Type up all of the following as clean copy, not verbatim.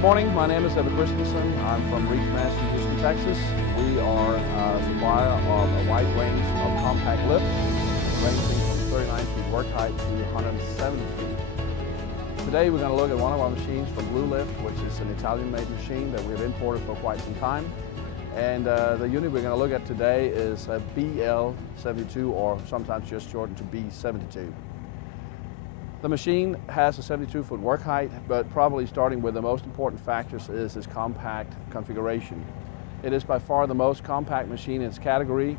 Good morning, my name is Evan Christensen. I'm from ReachMaster Houston, Texas. We are a supplier of a wide range of compact lifts, ranging from 39 feet work height to 170 feet. Today we're going to look at one of our machines from BlueLift, which is an Italian-made machine that we've imported for quite some time. And the unit we're going to look at today is a BL72, or sometimes just shortened to B72. The machine has a 72-foot work height, but probably starting with the most important factors is its compact configuration. It is by far the most compact machine in its category,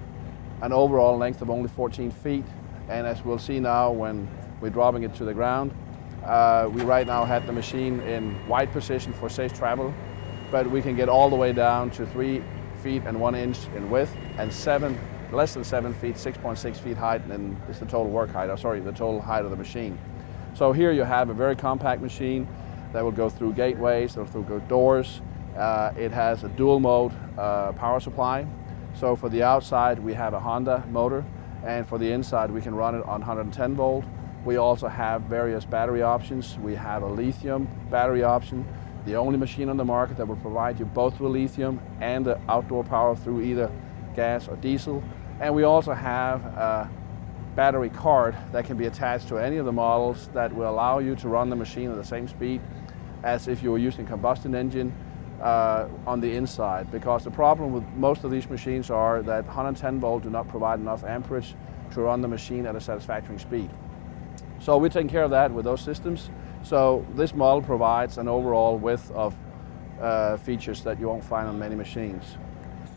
an overall length of only 14 feet, and as we'll see now when we're dropping it to the ground, we right now have the machine in wide position for safe travel, but we can get all the way down to 3 feet and 1 inch in width, and less than 7 feet, 6.6 feet height, and it's the total work height, the total height of the machine. So here you have a very compact machine that will go through gateways, that will go through doors. It has a dual mode power supply. So for the outside we have a Honda motor, and for the inside we can run it on 110 volt. We also have various battery options. We have a lithium battery option, the only machine on the market that will provide you both with lithium and the outdoor power through either gas or diesel. And we also have a battery card that can be attached to any of the models that will allow you to run the machine at the same speed as if you were using a combustion engine on the inside, because the problem with most of these machines are that 110 volt do not provide enough amperage to run the machine at a satisfactory speed. So we're taking care of that with those systems. So this model provides an overall width of features that you won't find on many machines.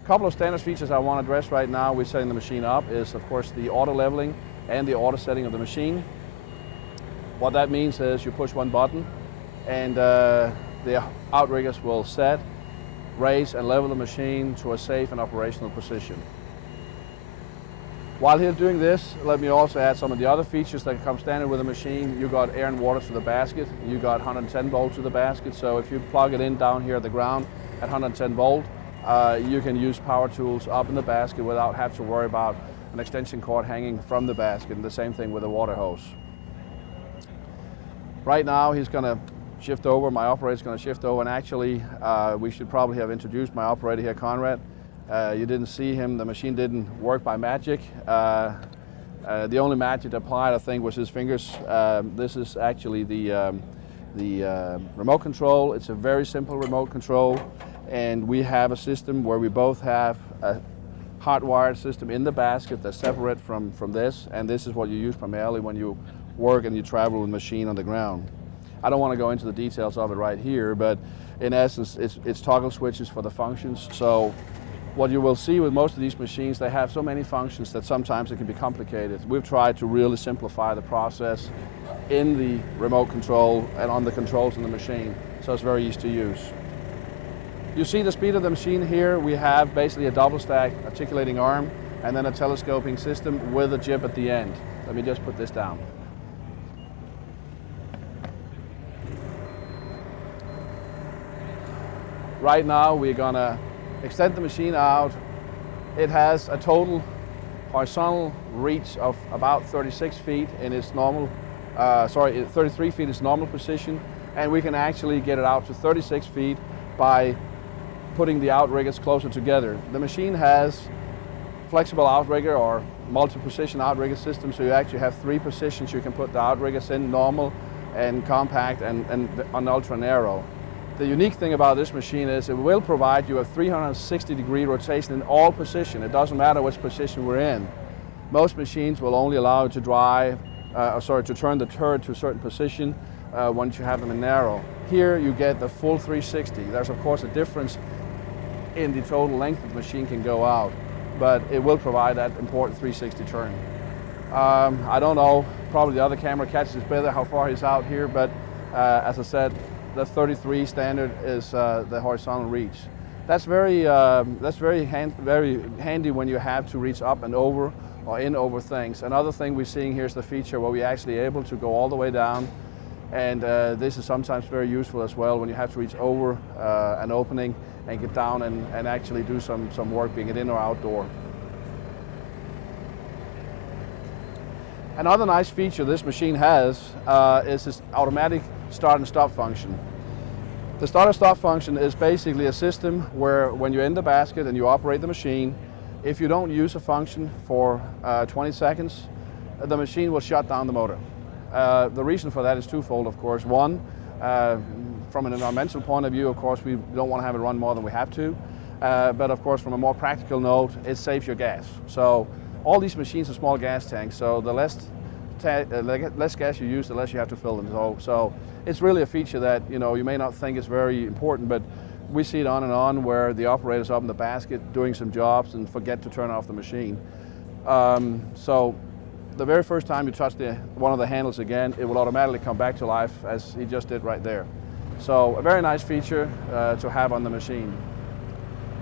A couple of standard features I want to address right now we're setting the machine up is, of course, the auto leveling and the auto setting of the machine. What that means is you push one button and the outriggers will set, raise and level the machine to a safe and operational position. While he's doing this, let me also add some of the other features that come standard with the machine. You got air and water to the basket, you got 110 volt to the basket, so if you plug it in down here at the ground at 110 volt, you can use power tools up in the basket without having to worry about an extension cord hanging from the basket, and the same thing with a water hose. Right now he's going to shift over, my operator's going to shift over, and actually we should probably have introduced my operator here, Conrad. You didn't see him, the machine didn't work by magic. The only magic applied, I think, was his fingers. This is actually the remote control. It's a very simple remote control. And we have a system where we both have a hot-wired system in the basket that's separate from this, and this is what you use primarily when you work and you travel with a machine on the ground. I don't want to go into the details of it right here, but in essence it's toggle switches for the functions. So what you will see with most of these machines, they have so many functions that sometimes it can be complicated. We've tried to really simplify the process in the remote control and on the controls in the machine, so it's very easy to use. You see the speed of the machine here. We have basically a double stack articulating arm and then a telescoping system with a jib at the end. Let me just put this down. Right now we're gonna extend the machine out. It has a total horizontal reach of about 36 feet in its normal, 33 feet in its normal position, and we can actually get it out to 36 feet by putting the outriggers closer together. The machine has flexible outrigger or multi-position outrigger system, so you actually have 3 positions you can put the outriggers in: normal and compact and on ultra narrow. The unique thing about this machine is it will provide you a 360-degree rotation in all positions. It doesn't matter which position we're in. Most machines will only allow you to to turn the turret to a certain position once you have them in narrow. Here you get the full 360. There's of course a difference in the total length that the machine can go out, but it will provide that important 360 turn. I don't know, probably the other camera catches better how far he's out here, but as I said, the 33 standard is the horizontal reach. That's very handy when you have to reach up and over or in over things. Another thing we're seeing here is the feature where we're actually able to go all the way down, and this is sometimes very useful as well when you have to reach over an opening and get down and actually do some work, being it in or outdoor. Another nice feature this machine has is this automatic start and stop function. The start-stop function is basically a system where when you're in the basket and you operate the machine, if you don't use a function for 20 seconds, the machine will shut down the motor. The reason for that is twofold, of course. One, from an environmental point of view, of course, we don't want to have it run more than we have to. But of course, from a more practical note, it saves your gas. So all these machines are small gas tanks, so the less gas you use, the less you have to fill them. So it's really a feature that you may not think is very important, but we see it on and on where the operator's up in the basket doing some jobs and forget to turn off the machine. So the very first time you touch one of the handles again, it will automatically come back to life as he just did right there. So a very nice feature to have on the machine.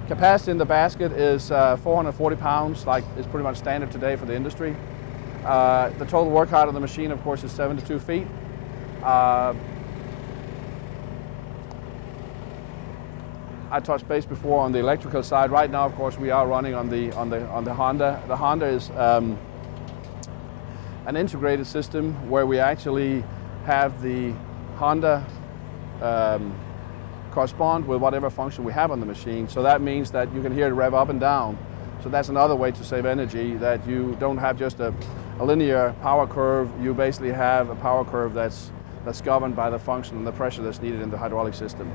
Capacity in the basket is 440 pounds, like is pretty much standard today for the industry. The total work height of the machine, of course, is 72 feet. I touched base before on the electrical side. Right now, of course, we are running on the Honda. The Honda is an integrated system where we actually have the Honda correspond with whatever function we have on the machine. So that means that you can hear it rev up and down. So that's another way to save energy, that you don't have just a linear power curve. You basically have a power curve that's governed by the function and the pressure that's needed in the hydraulic system.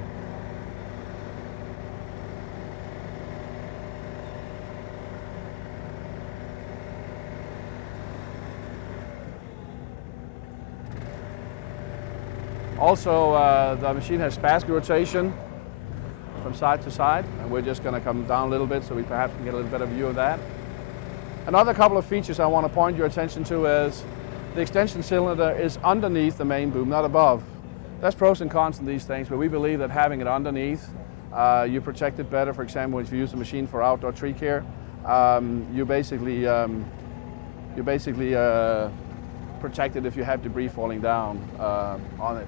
Also, the machine has basket rotation from side to side, and we're just going to come down a little bit so we perhaps can get a little better view of that. Another couple of features I want to point your attention to is the extension cylinder is underneath the main boom, not above. There's pros and cons in these things, but we believe that having it underneath, you protect it better. For example, if you use the machine for outdoor tree care, you basically protect it if you have debris falling down on it.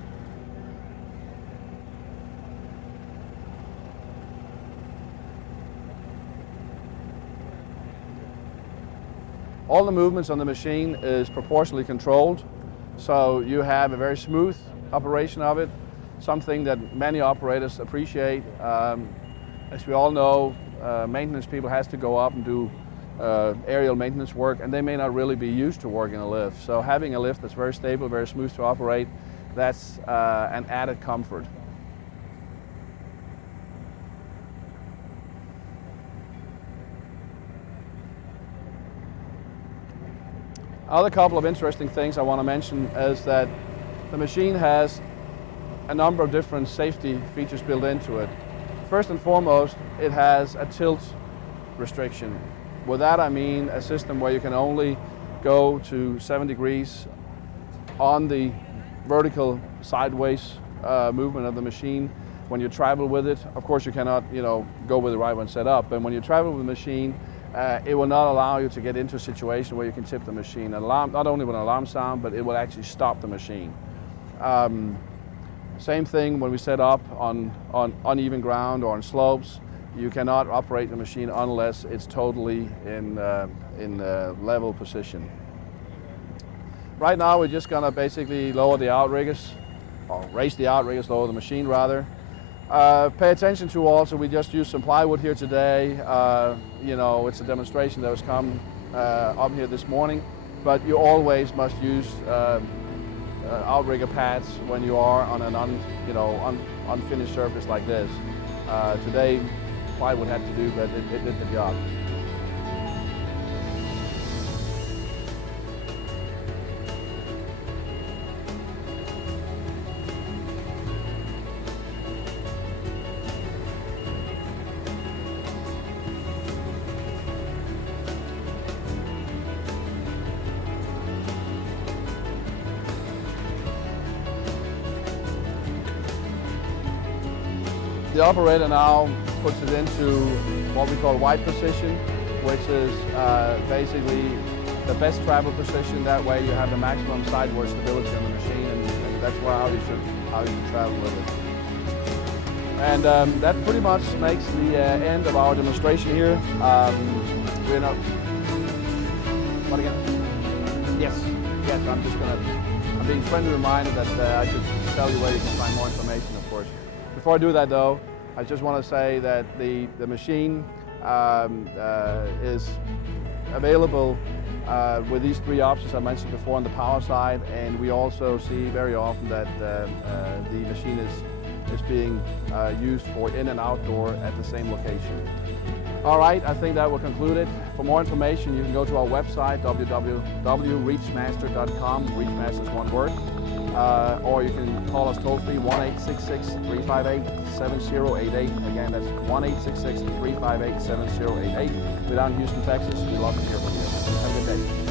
All the movements on the machine is proportionally controlled, so you have a very smooth operation of it, something that many operators appreciate. As we all know, maintenance people has to go up and do aerial maintenance work, and they may not really be used to working a lift. So having a lift that's very stable, very smooth to operate, that's an added comfort. Other couple of interesting things I want to mention is that the machine has a number of different safety features built into it. First and foremost, it has a tilt restriction. With that I mean a system where you can only go to 7 degrees on the vertical sideways movement of the machine when you travel with it. Of course you cannot go with the right one set up, but when you travel with the machine, it will not allow you to get into a situation where you can tip the machine. An alarm, not only will an alarm sound, but it will actually stop the machine. Same thing when we set up on uneven ground or on slopes. You cannot operate the machine unless it's totally in level position. Right now we're just going to basically lower the outriggers, or raise the outriggers, lower the machine rather. Pay attention to also, we just used some plywood here today. It's a demonstration that was come up here this morning, but you always must use outrigger pads when you are on an unfinished surface like this. Today, plywood had to do, but it did the job. The operator now puts it into what we call white position, which is basically the best travel position. That way you have the maximum sideward stability on the machine, and that's how you should travel with it. And that pretty much makes the end of our demonstration here. We're not. What again? Yes. I'm being friendly reminded that I should tell you where you can find more information, of course. Before I do that though, I just want to say that the machine is available with these three options I mentioned before on the power side, and we also see very often that the machine is being used for in and outdoor at the same location. All right, I think that will conclude it. For more information, you can go to our website, www.reachmaster.com. ReachMaster is one word. Or you can call us toll-free, 1-866-358-7088. Again, that's 1-866-358-7088. We're down in Houston, Texas. We'd love to hear from you. Have a good day.